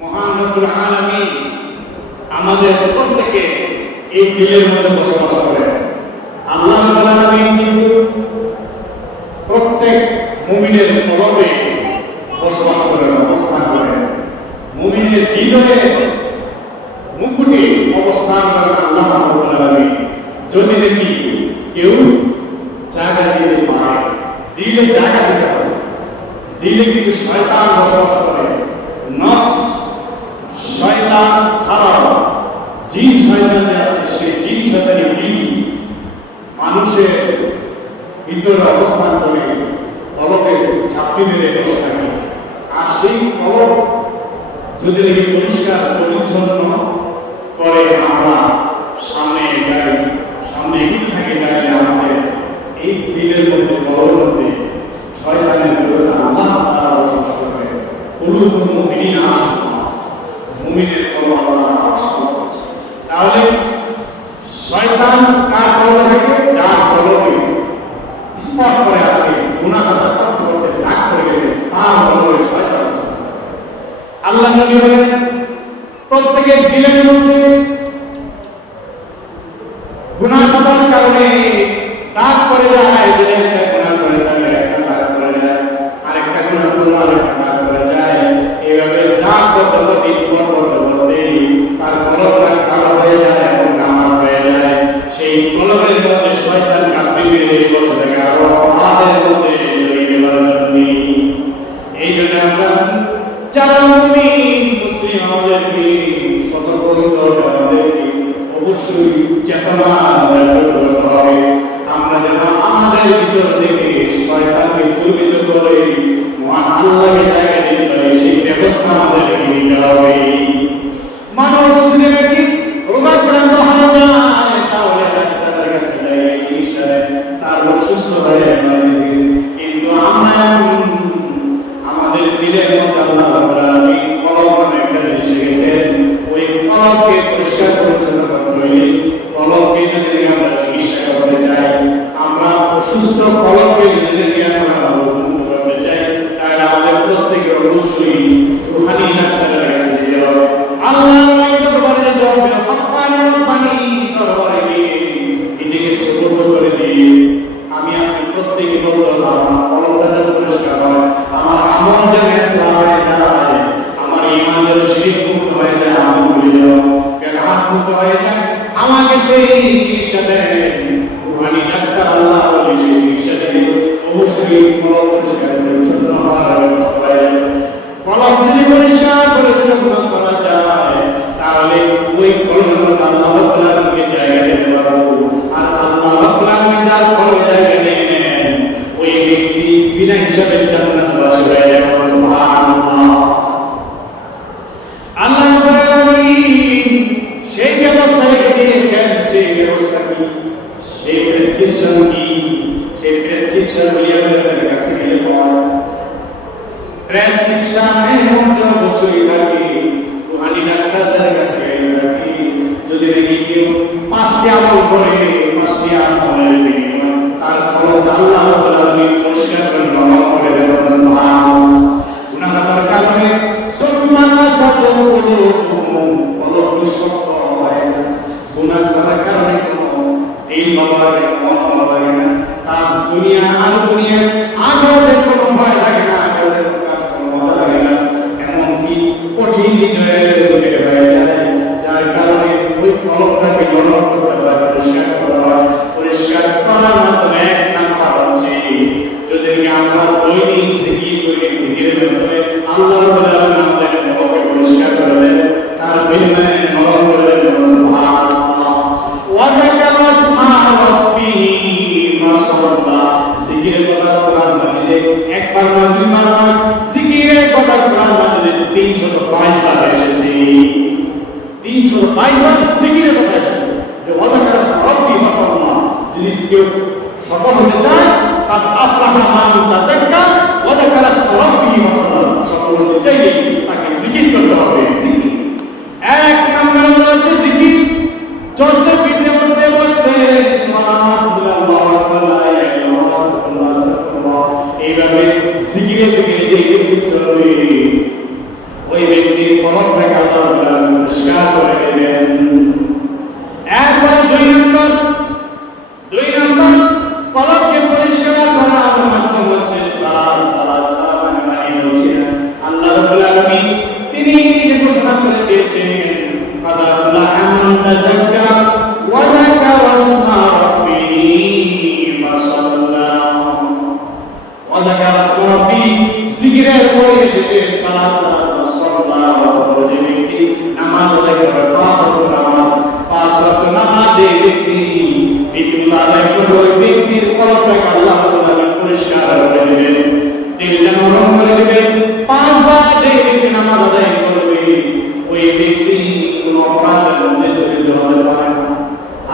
মহান রব্বুল আলামিন আমাদের প্রত্যেকে এই দিলের মধ্যে বসবাস করে। আল্লাহ রাব্বুল আলামিন কিন্তু প্রত্যেক মুমিনের কলবে বসবাস করেন, অবস্থান করেন। মুমিনের হৃদয়ে মুকুটে অবস্থান করেন আল্লাহ রাব্বুল আলামিন। যদি দেখি কেউ জায়গা দিতে পারে, দিলে জায়গা দিতে হবে। দিলে কিন্তু শয়তান বসবাস করে। নফস শয়তান ছাড়াও জিন শয়তান যে আছে, সেই জিন শয়তানি বীজ মানুষের ভিতরে অবস্থান করে কলবে ঝাঁপটি মেরে বসে থাকে। আর সেই কলব যদি দেখি পরিষ্কার পরিচ্ছন্ন করে আমরা সামনে এগিয়ে থাকি, তাহলে আমাদের এই দিলের মধ্যে কলবের মধ্যে শয়তানের বিরুদ্ধে আল্লাহ তাআলা বসবাস করবে। কুলুবুল মুমিনিনা আশরাফ, মুমিনের কলব আল্লাহ আশরাফ করছে। তাহলে শয়তান কার কলবে থাকে? যার কলবে স্পট করে আছে, গুনাহ খাতা করতে করতে দাগ পড়ে গেছে, তার কলবে শয়তান আছে। আল্লাহ নবী বলেন প্রত্যেকের দিলের মধ্যে গুনাহ খাতার কারণে দাগ পড়ে যায়। যদি একটা গুনাহ করে তাহলে একটা দাগ পড়ে যায়, আরেকটা গুনাহ করলে আরেকটা দাগ পড়ে যায়। এইভাবে দাগ করতে করতে স্পট করতে করতে তার কলবটা কালো হয়ে যায় এবং নামাজ হয়ে যায়। সেই কলবের মধ্যে শয়তান কাপড়ি মেরে বসে থাকে আর আমাদের মধ্যে জড়িয়ে দেওয়ার জন্য। এই জন্য আমরা যারা মুমিন মুসলিম আমাদেরকে সতর্ক হতে হবে, আমাদেরকে অবশ্যই চেতনা জাগ্রত করতে হবে। আমরা যেন আমাদের ভিতর থেকে শয়তানকে দূরীভূত করে মহান আল্লাহকে জায়গা দিতে পারি, সেই ব্যবস্থা আমাদেরকে নিতে হবে। মানুষ যদি নাকি রোগাক্রান্ত হয়ে যায় তাহলে ডাক্তারের কাছে যাই চিকিৎসা দেয়, তার সুস্থ হয়ে যায়। কিন্তু আমরা আমাদের দিলের মধ্যে আল্লাহ রাব্বুল আলামিন কলব নামে একটা জিনিস রেখেছেন। ওই কলবকে পরিষ্কার পরিচ্ছন্ন করতে হলে কলবকে যদি আমরা চিকিৎসা করতে চাই, আমরা অসুস্থ কলবকে যদি আমরা উন্নত করতে চাই, তাহলে আমাদের প্রত্যেকের অবশ্যই রূহানি ডাক্তারের কাছে যেতে হবে। আল্লাহর দরবারে যেতে হবে, হক্কানি রব্বানি দরবারে গিয়ে নিজেকে সুপর্দ করে দিয়ে আমি আপনি প্রত্যেকে বলতে হবে আমার কলবটা যেন পরিষ্কার হয়, আমার আমল যেন ইসলাম হয়ে যায়, আমার ঈমান যেন শিরক মুক্ত হয়ে যায়, আমল যেন বেদাত মুক্ত হয়ে যায়। আমাকে সেই চিকিৎসা দেন রূহানি ডাক্তার আল্লাহ বলে সেই চিকিৎসা দেন। অবশ্যই কলব পরিষ্কার পরিচ্ছন্ন হওয়ার ব্যবস্থা হয়ে যাবে। কলব যদি পরিষ্কার পরিচ্ছন্ন করা যায় তাহলে ওই কলবের মধ্যে আল্লাহ রাব্বুল আলামিনকে জায়গা দিতে পারবো। আর আল্লাহ রাব্বুল আলামিন যার কলবে জায়গা নিয়ে নেন ওই ব্যক্তি বিনা হিসাবে জান্নাতবাসী হয়ে যাবে। সুবহানাল্লাহ। আল্লাহ রাব্বুল আলামিন সেই ব্যবস্থা রেখে দিয়েছেন। সেই ব্যবস্থা কি? সেই প্রেসক্রিপশন কি? সেই প্রেসক্রিপশন আমাদের কাছে গেলে পাওয়া যায়। প্রেসক্রিপশনের মধ্যে অবশ্যই থাকে রূহানি ডাক্তারদের কাছে থাকে। যদি দেখি কেউ 5টি আমল করে, 5টি আমলের বিনিময়ে তার কলব আল্লাহ রাব্বুল আলামিন পরিষ্কার করে নরম করে দেবেন। সুবহানাল্লাহ। গুনাহ করার কারণে সুম্মা কাসাতু কুলুবুহুম, কলব শক্ত হয়ে যায়। গুনাহ করার কারণে কোনো দিল ভালো লাগে না, মন ভালো লাগে না, তার দুনিয়া আর দুনিয়া আখিরাতের কোনো ভয় থাকে না, আখিরাতের কোনো কাজ কোনো মজা লাগে না, এমনকি কঠিন হৃদয়ের হয়ে যায়। যার কারণে ওই কলবটাকে নরম করতে হয়, পরিষ্কার করতে হয়। পরিষ্কার করার মাধ্যমে এক নাম্বার হচ্ছে যদি আমরা দৈনিক জিকির করি, জিকিরের মাধ্যমে আল্লাহ রাব্বুল আলামিন আমাদের কলবকে পরিষ্কার করে দেন, তার বিনিময়ে নরম করে দেন। সুবহানাল্লাহ। ওয়া যাকারা ইসমা রাব্বিহি ফাসাল্লা। জিকিরের কথা কোরআন মাজিদে একবার না দুইবার না, জিকিরের কথা কোরআন মাজিদে 322 বার এসেছে। 322 বার জিকিরের কথা এসেছে যে ওয়া যাকারা ইসমা রাব্বিহি ফাসাল্লা। যদি কেউ সফল হতে চায় কাদ আফলাহা মান তাযাক্কা ওয়া যাকারা ইসমা রাব্বিহি ফাসাল্লা। সফল হতে চাইলে তাকে জিকির করতে হবে। জিকির এক নাম্বার হচ্ছে জিকির। চলতে ফিরতে উঠতে বসতে সুবহানাল্লাহ, আল্লাহু আকবার, লা ইলাহা ইল্লাল্লাহ, আস্তাগফিরুল্লাহ, আস্তাগফিরুল্লাহ, এইভাবে জিকিরে থেকে যে ব্যক্তি চলবে ওই ব্যক্তির কলমটাকে আল্লাহ পরিষ্কার করে দেবেন। একবার দুই নম্বর কলমকে পরিষ্কার করার মাধ্যম হচ্ছে সালাত মানে হচ্ছে আল্লাহ রাব্বুল আলামিন তিনি নিজে ঘোষণা করে দিয়েছেন قد أفلح من تزكى وذكر اسم ربه فصلى وذكر اسم ربه জিকিরের পরে এসেছে সালাত সাল্লা যে ব্যক্তি নামাজ আদায় করে পাঁচ ওয়াক্ত নামাজ যে ব্যক্তি বিধুল্লাহ আদায় করে ওই ব্যক্তির কলবটাকে আল্লাহ পরিষ্কার করে দেবেন, দিলটা নরম করে দেবেন। পাঁচবার যে ব্যক্তি নামাজ আদায় করবে ওই ব্যক্তি কোনো অপরাধের মধ্যে জড়িত হতে পারে না।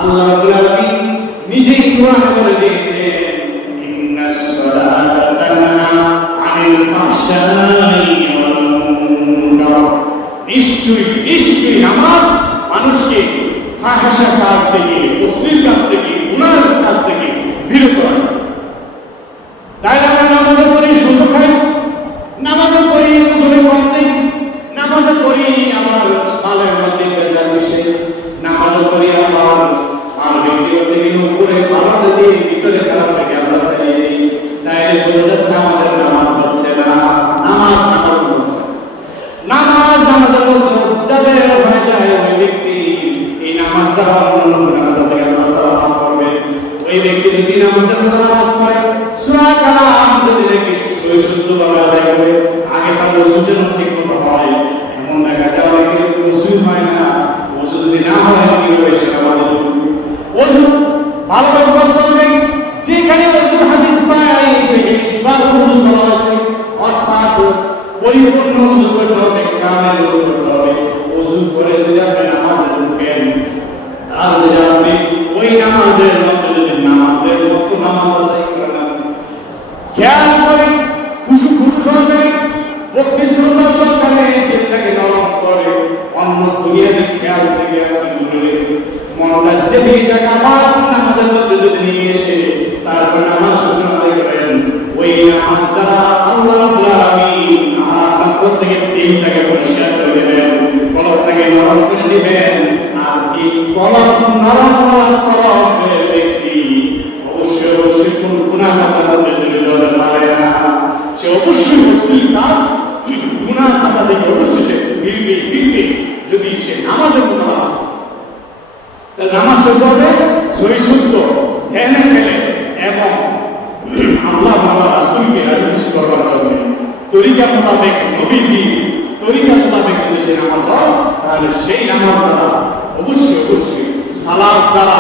আল্লাহ রাব্বুল আলামিন নিজেই কোরআন বলে দিয়েছেন ইন্নাস সালাতা তানহা আনিল ফাহশাই ওয়াল মুনকার, নিশ্চয়ই নামাজ মানুষকে ফাহশা কাজ থেকে, অশ্লীল কাজ থেকে, গুনাহের কাজ থেকে বিরত রাখে। তাই আমরা নামাজে পড়ি সুযোগ হয়, নামাজে পড়ি দুজনে কমতে, নামাজে পড়ি আমার মালের মধ্যে বেজার মিশে, নামাজে পড়ি আমার আর ব্যক্তিগত থেকে উপরে ভালো দিয়ে ভিতরে খারাপ থেকে আমরা চালিয়ে দিই। তাইলে বোঝা যাচ্ছে আমাদের নামাজ হচ্ছে না, নামাজ আমার হচ্ছে নামাজের মধ্যে যাদের হয়ে যায় ওই ব্যক্তি এই নামাজ দ্বারা অন্য গুনাহ থেকে আল্লাহ তাআলা মাফ করবে। ওই ব্যক্তি যদি নামাজের মধ্যে নামাজ পড়ে সূরা কালাম যদি নাকি শুদ্ধভাবে আদায় করে, আগে তার ওযু যেন ঠিক মতো হয়। এমন দেখা যায় অনেকের ওযু হয় না, ওযু যদি না হয় কিভাবে সে নামাজে ওযু ভালোভাবে করতে হবে। যেখানে ওযুর হাদিস পাই সেখানে ইসবাত ওযু বলা হয়েছে, অর্থাৎ পরিপূর্ণ ওযু করতে হবে, কামেল ওযু করতে হবে। ওযু করে যদি আপনি নামাজে ঢোকেন আর যদি আপনি ওই নামাজের মধ্যে যদি নামাজের মতো নামাজ আদায় করেন, খেয়াল করে খুশু সহকারে ভক্তি শ্রদ্ধা সহকারে দিলটাকে নরম করে অন্য দুনিয়ার খেয়াল থেকে আপনি দূরে রেখে মনটা যেদিকে যাক আবার নামাজের মধ্যে যদি নিয়ে এসে তারপর নামাজ শুরু আদায় করেন, ওই নামাজ দ্বারা আল্লাহ রাব্বুল আলামিন আপনার প্রত্যেকের দিলটাকে পরিষ্কার করে দেবেন, কলবটাকে নরম করে দিবেন। আর এই কলব নরম কলবের ব্যক্তি অবশ্যই কোন গুনাহ খাতার মধ্যে জড়িত হতে পারে না। সে অবশ্যই অশ্লীল কাজ গুনাহ খাতা থেকে অবশ্যই সে ফিরবে যদি সে নামাজের মতো নামাজ পড়ে। নামাজ পড়তে হবে সহি শুদ্ধ ধ্যানে খেলে এবং আল্লাহ রাসূলকে রাজি খুশি করবার জন্য তরিকা মোতাবেক, নবীজি তরিকা মোতাবেক যদি সে নামাজ হয় তাহলে সেই নামাজ দ্বারা অবশ্যই সালাত দ্বারা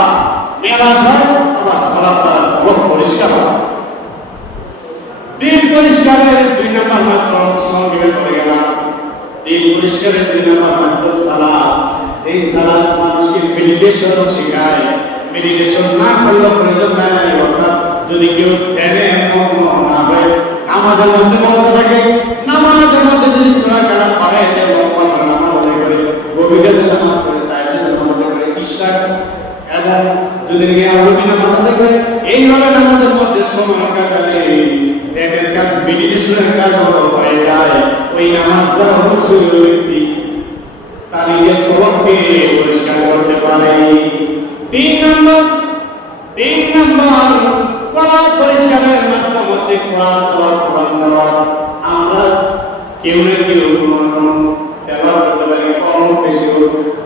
মেরাজ হয়, আবার সালাত দ্বারা কলব পরিষ্কার হয়। দিল পরিষ্কারের 2 নম্বর মাধ্যম সংক্ষেপে বলে গেলাম। দিল পরিষ্কারের 2 নম্বর মাধ্যম সালাত। যেই সালাত মানুষকে মেডিটেশন শেখায়, মেডিটেশন না করলে প্রয়োজন নাই। অর্থাৎ যদি কেউ ধ্যানে মগ্ন না হয়, নামাজের মধ্যে মগ্ন থাকে, নামাজের মধ্যে যদি সূরা কালাম পড়ে, নামাজ আদায় করে, গভীর রাতে নামাজ পড়ে, তাহাজ্জুদ নামাজ আদায় করে, ইশা এবং যদি আরবি নামাজ আদায় করে, এইভাবে নামাজের মধ্যে সময় কাটালে ধ্যানের কাজ, মেডিটেশনের কাজ হয়ে যায়। ওই নামাজ দ্বারা অবশ্যই ব্যক্তি তার নিজের কলবকে পরিষ্কার করতে পারে। 3 নম্বর কলব পরিষ্কারের মাধ্যম হচ্ছে কোরআন তেলাওয়াত। আমরা কেউ না কেউ তেলাওয়াত করতে পারি, কম বেশি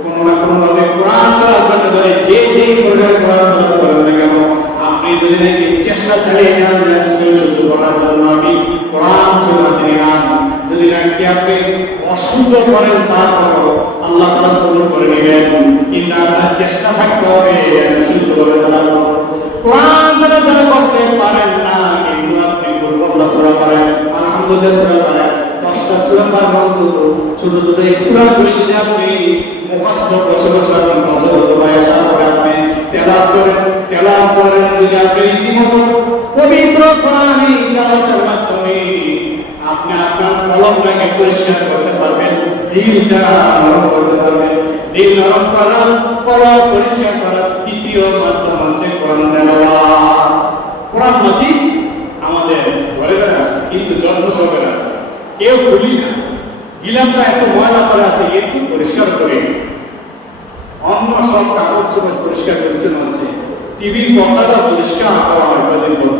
কোনো না কোনো ভাবে কোরআন তেলাওয়াত করতে পারে। যেই প্রকার কোরআন তেলাওয়াত করেন না কেন, আপনি যদি নাকি চেষ্টা চালিয়ে যান যে শুদ্ধ করার জন্য আমি কোরআন শরীফ নিলাম, যদি নাকি আপনি অশুদ্ধ করেন তারপরও আল্লাহ তাআলা কবুল করে নেবেন। কিন্তু আপনার চেষ্টা থাকতে হবে শুদ্ধভাবে তেলাওয়াত কোরআন দ্বারা যারা করতে পারেন না, কিন্তু আপনি আল্লাহ সূরা পড়েন, আলহামদুলিল্লাহ সূরা পড়েন, 10টা সূরা পড়েন, ছোট এই সূরাগুলি যদি আপনি মুখস্থ বসে আপনি ফজর অথবা ইশার পরে আপনি তেলাওয়াত করেন, যদি আপনি রীতিমতো পবিত্র কোরআনী তেলাওয়াতের মাধ্যমে আপনি আপনার কলবটাকে পরিষ্কার করতে পারবেন, দিলটা নরম করতে পারবেন। দিল নরম করার, কলব পরিষ্কার করার তৃতীয় মাধ্যম হচ্ছে কোরআন তেলাওয়াত। কোরআন মাজিদ আমাদের ঘরে ঘরে আছে, কিন্তু যত্ন সহকারে আছে, কেউ খুলি না, গিলাফটা এত ময়লা করে আছে, একটু পরিষ্কার করে। অন্য সব কাপড় চোপড় পরিষ্কার পরিচ্ছন্ন আছে, টিভির পর্দাটা পরিষ্কার করা হয় কদিন পর,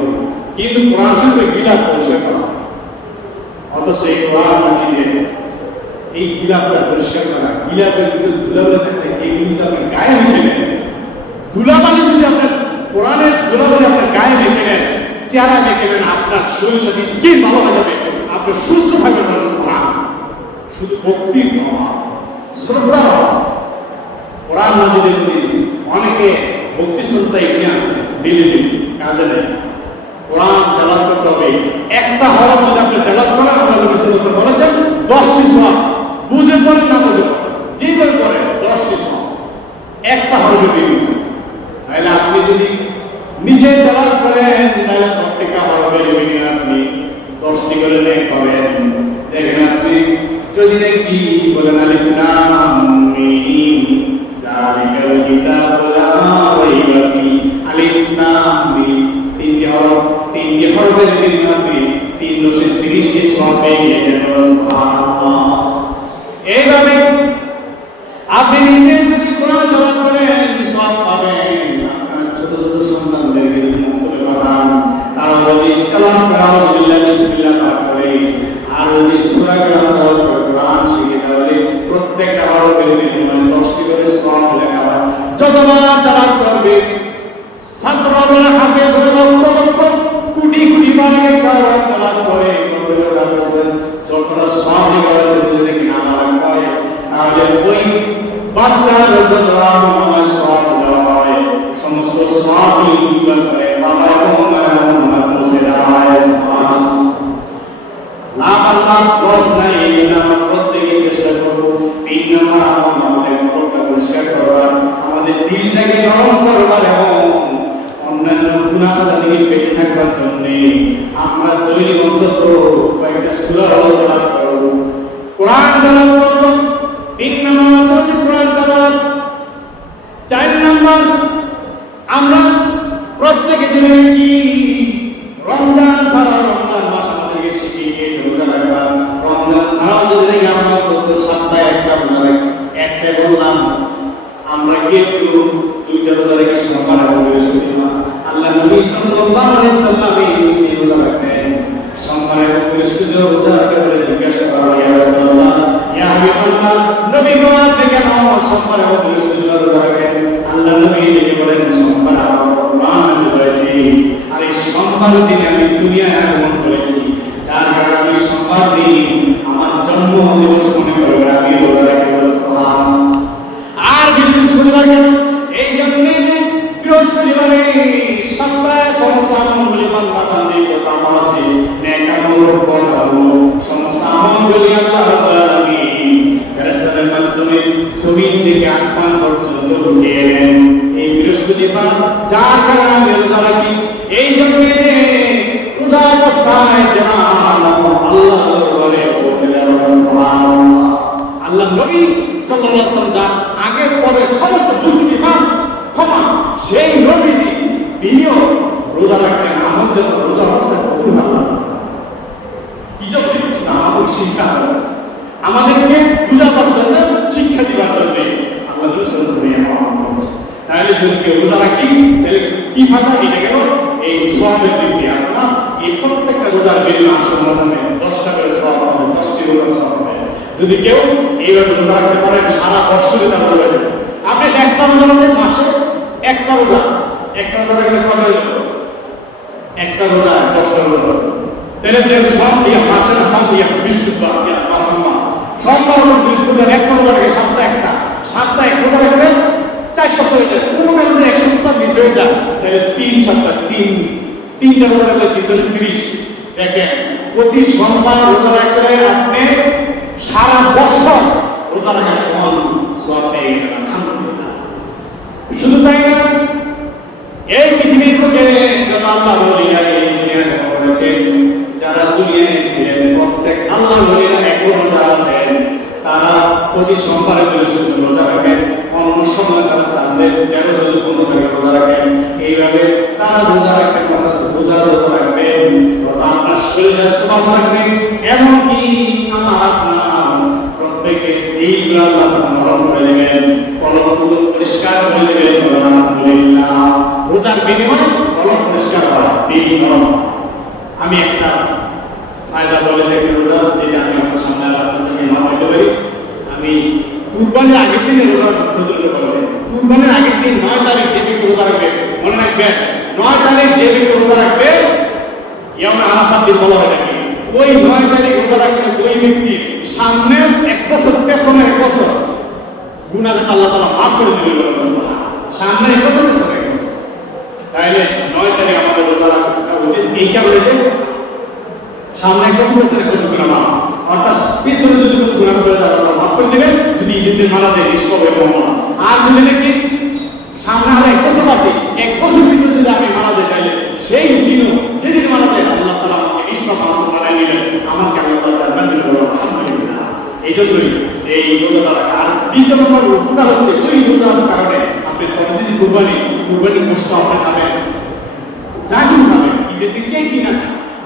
কিন্তু কোরআন শরীফের গিলাফ পরিষ্কার করা হয়। অথচ এই কোরআন মাজিদে এই গিলাফটা পরিষ্কার করা, গিলাফের ভিতরে ধুলাবালি থাকলে এইগুলি তো আপনার গায়ে মেখে নেন। ধুলাবালি যদি আপনার কোরআনের ধুলাবালি আপনার গায়ে মেখে নেন, চেহারা মেখে নেন, আপনার শরীর সাথে স্কিন ভালো হয়ে যাবে, আপনি সুস্থ থাকবেন। শুধু ভক্তির শ্রদ্ধার কোরআন মাজিদের প্রতি অনেকে ভক্তি শ্রদ্ধা এখানে আছে, দিলে দিলে কাজে নেই। কোরআন তেলাওয়াত করতে হবে, একটা হরফ যদি আপনি তেলাওয়াত করেন, আল্লাহ নবী সাল্লাল্লাহু আলাইহি ওয়াসাল্লাম বলেছেন 10টি সওয়াব। বুঝে পড়েন না বুঝে পড়েন, যেভাবে পড়েন 10টি সওয়াব, একটা হরফে বিনিময়ে। তাহলে আপনি যদি নিজে তেলাওয়াত করেন, তাহলে প্রত্যেকটা হরফের বিনিময়ে আপনি 10টি করে নেক পাবেন। দেখেন আপনি যদি নাকি বলেন আলিফ লাম মিম যালিকাল কিতাবু লা রাইবা ফি, আলিফ লাম মিম তিনটি হরফের বিনিময়ে 330টি সওয়াব পেয়ে গেছেন। সুবহানাল্লাহ। এইভাবে আপনি নিজে যদি কোরআন তেলাওয়াত করেন সওয়াব পাবেন। আপনার ছোট ছোট সন্তানদেরকে যদি মুখে পাঠান, তারা যদি তেলাওয়াত করে আউযুবিল্লাহি বিসমিল্লাহ পাঠ করে, আর যদি সূরা তেলাওয়াত করে কোরআন শিখে, তাহলে প্রত্যেকটা হরফের বিনিময়ে 10টি করে সওয়াব লেখা হয়। যতবার তেলাওয়াত করবে, ছাত্র যারা হাফেজ হয়ে লক্ষ লক্ষ কোটি কোটি বার তেলাওয়াত করে, যতটা সওয়াব লেখা হয়েছে যদি কিনা আমল করে, তাহলে ওই বাচ্চার যতটা নামাজ সওয়াব দেওয়া হয়, সমস্ত সওয়াবগুলি দুইবার করে বাবা এবং মায়ের নামে পৌঁছে দেওয়া হয়। সুবহানাল্লাহ। লাভ আর লাভ লস নাই, এই জন্য আমরা প্রত্যেকেই চেষ্টা করবো 3 নম্বর আমল আমাদের মনটা পরিষ্কার করবার, আমাদের দিলটাকে নরম করবার এবং অন্যান্য গুনাহ থেকে বেঁচে থাকবার জন্য আমরা দৈনিক অন্তত কয়েকটা সূরা তেলাওয়াত করব, কোরআন তেলাওয়াত করব। 3 নম্বর হচ্ছে কোরআন তেলাওয়াত। 4 নম্বর, আমরা প্রত্যেকে জেনে কি রমজান ছাড়া, রমজান মাস আমাদেরকে শিখিয়ে দিয়েছে রোজা রাখবা। রমজান ছাড়াও যদি নাকি আমরা প্রতি সপ্তাহে একটা রোজা রাখি, একটা বললাম আমরা কেউ 2টা রোজা রেখে সোমবার এবং বৃহস্পতিবার। আল্লাহ নবী সাল্লাল্লাহু আলাইহি ওয়াসাল্লাম এই 2টি রোজা রাখতেন, সোমবার এবং বৃহস্পতিবার রোজা রাখতে বলে জিজ্ঞাসা করা হয়, ইয়া রাসূলুল্লাহ, ইয়া হাবিবাল্লাহ, নবী গো আপনি কেন সোমবার এবং বৃহস্পতিবার রোজা রাখেন? আল্লাহ নবী ডেকে বলেন, সোমবার আমার কোরআন নাযিল হয়েছে, আর এই সোমবার দিনে আমি দুনিয়ায় আগমন করেছি, যার কারণে আমি সোমবার দিন আমার জন্ম দিবস মনে করে আমি রোজা রাখি। সুবহানাল্লাহ। আর বৃহস্পতিবার কেন? এই জন্যে যে বৃহস্পতিবারে সপ্তাহে সমস্ত আমলগুলি বান্দা বান্দি যত আমল আছে, নেক আমল, বড় আমল, সমস্ত আমলগুলি আল্লাহ রাব্বুল আলামিন ফেরেশতাদের মাধ্যমে জমিন থেকে আসমান পর্যন্ত উঠিয়ে নেন এই বৃহস্পতিবার, যার কারণে আমি রোজা রাখি। এই জন্যে যে রোজা অবস্থায় যারা আল্লাহ দরবারে পৌঁছে যাবে। সুবহানাল্লাহ। আল্লাহ নবী সাল্লাল্লাহু আলাইহি ওয়াসাল্লাম যার আগে পরে সমস্ত ভুলত্রুটি মাফ ক্ষমা, সেই নবীজি তিনিও রোজা রাখতেন। আমার জন্য রোজা অবস্থায় কবুল আল্লাহ কি জন্য কিছু না, আমাদের শিক্ষা, আমাদেরকে বুঝাবার জন্য, শিক্ষা দিবার জন্য আল্লাহ নবী সাল্লাল্লাহু আলাইহি ওয়াসাল্লাম। তাহলে যদি কেউ রোজা রাখি, তাহলে কি ফায়দা? এটা গেল এই সওয়াবের দিক দিয়ে। আমরা এই প্রত্যেকটা রোজার বিনিময়ে আসল মাধ্যমে 10টা করে সওয়াব হবে, 10টি রোজার সওয়াব হবে। যদি কেউ এইভাবে রোজা রাখতে পারেন, সারা বছরে তার রোজা যাবে। আপনি একটা রোজা রাখেন, মাসে একটা রোজা রাখলে কত হয়ে যাবে? একটা রোজা 10টা রোজা, তাহলে সব দিয়া মাসে না, সব দিয়া বৃহস্পতিবার বা সোমবার এবং বৃহস্পতিবার একটা রোজা রাখে, সপ্তাহে এক রোজা রাখলে 4 সপ্তাহ হয়ে যায়। কোনো কারণে 1 সপ্তাহ মিস হয়ে যায়, তাহলে 3 সপ্তাহ, 3টা রোজা রাখলে 330। দেখেন প্রতি সোমবার রোজা রাখলে আপনি সারা বছর রোজা রাখার সমান সওয়াব পেয়ে গেলেন। আলহামদুলিল্লাহ। শুধু তাই না, এই পৃথিবীর বুকে যত আল্লাহ ওলিরা এই দুনিয়ায় করেছেন, যারা দুনিয়ায় ছিলেন, প্রত্যেক আল্লাহ ওলিরা এখনো যারা আছেন, তারা প্রতি সোমবারে বৃহস্পতিবার রোজা রাখেন। অন্য সময় তারা চাঁদের 13, 14, 15 তারিখে রোজা রাখেন। এইভাবে তারা রোজা রাখেন, রোজা রাখবেন, আপনার শরীরে সুস্থ থাকবে, এমনকি আমার আপনার দিলগুলো আল্লাহ তাআলা নরম করে দিবেন, কলবগুলো পরিষ্কার করে দিবেন। আলহামদুলিল্লাহ। রোজার বিনিময়ে কলব পরিষ্কার হয়, দিল নরম। আমি একটা ফায়দা বলে যে রোজা, যেটা আমি আপনার সামনে আপনাদেরকে বলতে পারি। আমি কুরবানির আগের দিনে রোজা ফজর করে, কুরবানির আগের দিন 9 তারিখ যে ব্যক্তি রোজা রাখবে, মনে রাখবেন 9 তারিখ যে ব্যক্তি রোজা রাখবে, ইয়াউমে আরাফার দিন বলা হয় নাকি, ওই 9 তারিখ রোজা রাখলে ওই ব্যক্তির সামনে 1 বছর, পেছনে 1 বছর গুনাহ আল্লাহ তাআলা মাফ করে দিবেন। সামনে 1 বছর, পেছনে 1 বছর। তাইলে 9 তারিখ আমাদের রোজা রাখা উচিত। এই কারণে যে সামনে 1 বছর, পেছনে 1 বছর গুনাহ মাফ, অর্থাৎ পিছনে যদি কোনো গুনাহ করে যায় আল্লাহ মাফ করে দিবেন, যদি ঈদের দিন মারা যায় নিষ্পাপ এবং আর যদি নাকি সামনে আরো 1 বছর আছে, 1 বছর ভিতরে যদি আমি মারা যাই, তাহলে সেই দিনও যেদিন মারা যায় আল্লাহ তাআলা আমাকে নিষ্পাপ মাসুম বানাই দিলেন, আমাকে আল্লাহ তাআলা জান্নাত দিবেন। আলহামদুলিল্লাহ। এই জন্যই এই রোজাটা রাখা। আর দ্বিতীয় নম্বর উপকার হচ্ছে ওই রোজার কারণে আপনি প্রতিদিন কুরবানি গোশত আপনি খাবেন, যা কিছু খাবেন, ঈদের দিন কে কিনা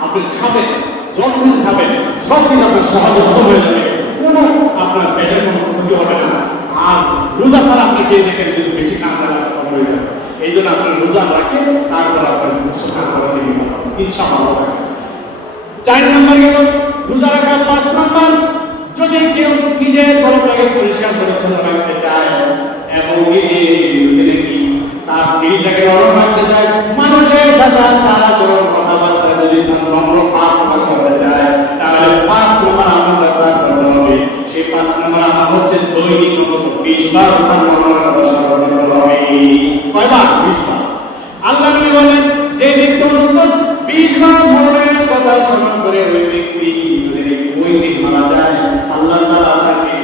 আপনি খাবেন, যত কিছু খাবেন সব কিছু আপনার সহজে হজম হয়ে যাবে, কোনো আপনার পেটের কোনো ক্ষতি হবে না। আর রোজা ছাড়া আপনি খেয়ে দেখেন যদি বেশি খান তাহলে কম হয়ে যাবে। এই জন্য আপনি রোজা রাখেন, তারপর আপনার খান করার দিন ইনশাআল্লাহ। 4 নম্বর গেল রোজা রাখা। 5 নম্বর, যদি কেউ নিজের কলবটাকে পরিষ্কার পরিচ্ছন্ন রাখতে চায় এবং নিজে যদি কি তার দিলটাকে নরম রাখতে চায়, মানুষের সাথে আচার আচরণ কথাবার্তা যদি নম্র ভাব প্রকাশ করতে চায়, তাহলে 5 নম্বর আমলটা তার করতে হবে। সেই 5 নম্বর আমল হচ্ছে দৈনিক 20 বার তার মনের কথা স্মরণ করতে হবে। কয়বার? 20 বার। আল্লাহ নবী বলেন, যে ব্যক্তি অন্তত 20 বার মনের কথা স্মরণ করে ওই ব্যক্তি যদি ওই দিন মারা যায়, আল্লাহ তাআলা তাকে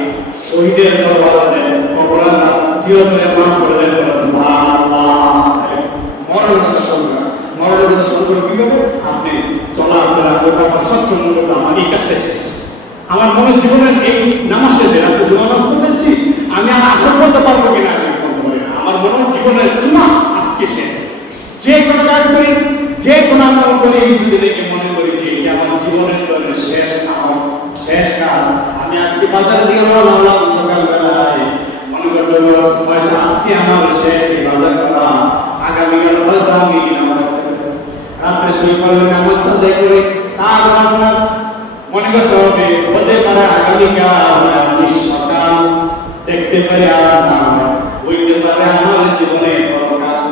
শহীদের দরজা দেন, কবর আযাব চিরতরে মাফ করে দেন। সুবহানাল্লাহ। মরণের কথা স্মরণ করা, মরণের কথা স্মরণ করে কিভাবে আপনি চলাফেরা করতে আমার সৎসঙ্গ করতে আমার এই কাজটা শেষ, আমার মনে জীবনের এই নামাজ শেষে আজকে জুমা নামাজ পড়তেছি, আমি আর আসর করতে পারবো কিনা আমি বলতে পারি না। আমার মনে জীবনের জুমা আজকে শেষ। যে কোনো কাজ করি, যে কোনো আমল করি, যদি দেখে মনে করি যে এটা আমার জীবনের জন্য শেষ আমল, শেষ কাজ, আমি আজকে বাজারের দিকে রওনা হলাম সকালবেলায়, মনে করতে হয়তো আজকে আমার শেষ এই বাজার করা, আগামীকাল হয়তো আমি রাত্রে শুয়ে পড়লে নামাজ আদায় করে তারপর আপনার মনে করতে হবে হতে পারে আগামীকাল আমি সকাল দেখতে পারি, আর না হইতে পারে আমার জীবনে পরকাল।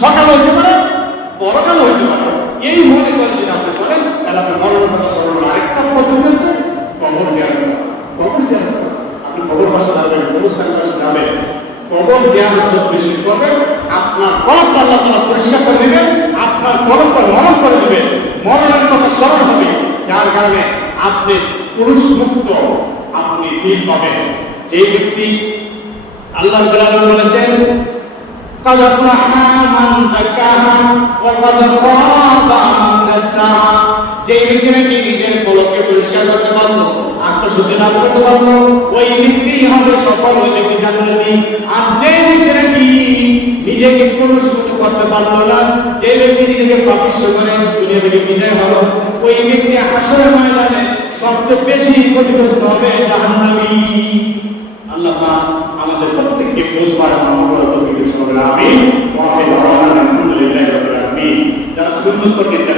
সকাল হইতে পারে, পরকাল হইতে পারে, এই মনে করে যদি আপনি চলেন, তাহলে আপনার মরণের কথা স্মরণ। আরেকটা পদ্ধতি হচ্ছে কবর জিয়ারত করা। কবর জিয়ারত করা, আপনি কবর পাশে যাবেন, কবরস্থানের পাশে যাবেন, কবর জিয়ারত যত বেশি করবেন, আপনার কলবটা আল্লাহ তাআলা পরিষ্কার করে দিবেন, আপনার কলবটা নরম করে দিবেন, মরণের কথা স্মরণ হবে, যার কারণে আপনি পুরুষ মুক্ত আপনি দিন পাবেন। যে ব্যক্তি আল্লাহ তাআলা বলেছেন, قد أفلح من زكاها وقد خاب من دساها, যে ব্যক্তি নাকি নিজের কলবকে পরিষ্কার করতে পারলো, আত্মশুদ্ধি লাভ করতে পারলো, ওই ব্যক্তি হবে সফল, ওই ব্যক্তি জান্নাতি। আর যে ব্যক্তি নাকি নিজেকে পুরস্কৃত করতে পারলো না, যে ব্যক্তি নিজেকে পাপিষ্ঠ করে দুনিয়া থেকে বিদায় হলো, ওই ব্যক্তি হাসরের ময়দানে সবচেয়ে বেশি ক্ষতিগ্রস্ত হবে, জাহান্নামী। আল্লাহ পাক আমাদের প্রত্যেককে বুঝবার আমল করার তৌফিক দান করুন। আমিন। ওয়া আলহামদুলিল্লাহি রাব্বিল আলামিন। যারা সুন্নাত পড়তে চান